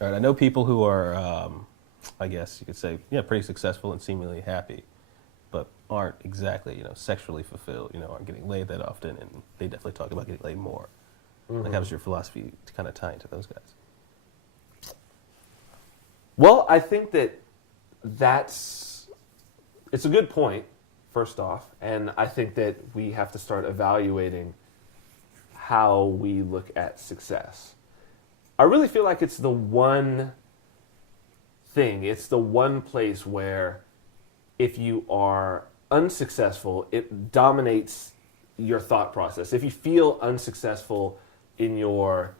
All right, I know people who are, I guess you could say, yeah, pretty successful and seemingly happy, but aren't exactly, sexually fulfilled, aren't getting laid that often, and they definitely talk about getting laid more. Like, how does your philosophy kind of tie into those guys? Well, I think it's a good point, first off, and I think that we have to start evaluating how we look at success. I really feel like it's the one place where if you are unsuccessful, it dominates your thought process. If you feel unsuccessful in your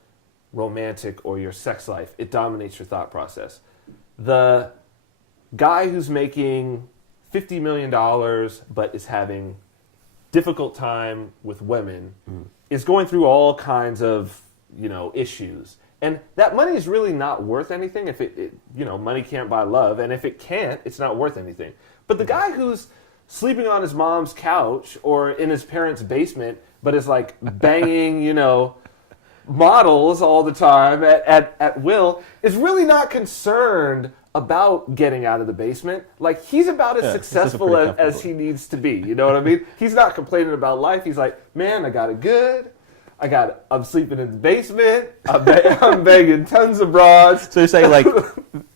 romantic or your sex life, it dominates your thought process. The guy who's making $50 million but is having difficult time with women is going through all kinds of, issues. And that money is really not worth anything if money can't buy love. And if it can't, it's not worth anything. But the guy who's sleeping on his mom's couch or in his parents' basement, but is like banging, models all the time at will, is really not concerned about getting out of the basement. Like, he's about as successful as he needs to be. You know what I mean? He's not complaining about life. He's like, man, I got it good. I'm sleeping in the basement. I'm banging tons of broads. So you're saying, like,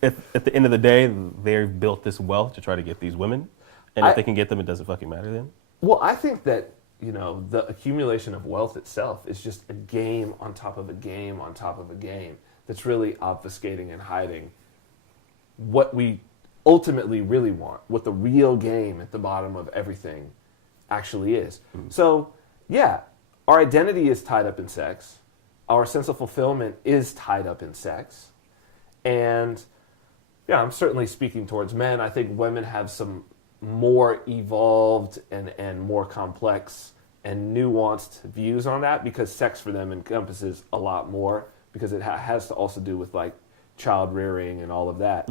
at the end of the day, they've built this wealth to try to get these women, and if they can get them, it doesn't fucking matter then? Well, I think that, the accumulation of wealth itself is just a game on top of a game on top of a game that's really obfuscating and hiding what we ultimately really want, what the real game at the bottom of everything actually is. So, yeah, our identity is tied up in sex. Our sense of fulfillment is tied up in sex. And, yeah, I'm certainly speaking towards men. I think women have some more evolved and more complex and nuanced views on that, because sex for them encompasses a lot more, because it has to also do with, like, child rearing and all of that.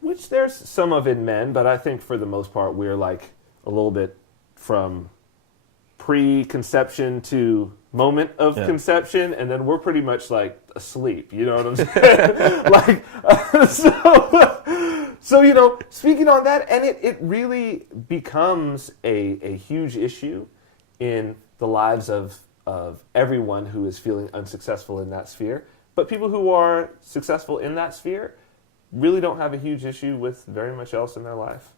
Which there's some of in men, but I think for the most part we're like a little bit from pre-conception to moment of conception, and then we're pretty much like asleep, you know what I'm saying? So speaking on that, and it really becomes a huge issue in the lives of everyone who is feeling unsuccessful in that sphere. But people who are successful in that sphere really don't have a huge issue with very much else in their life.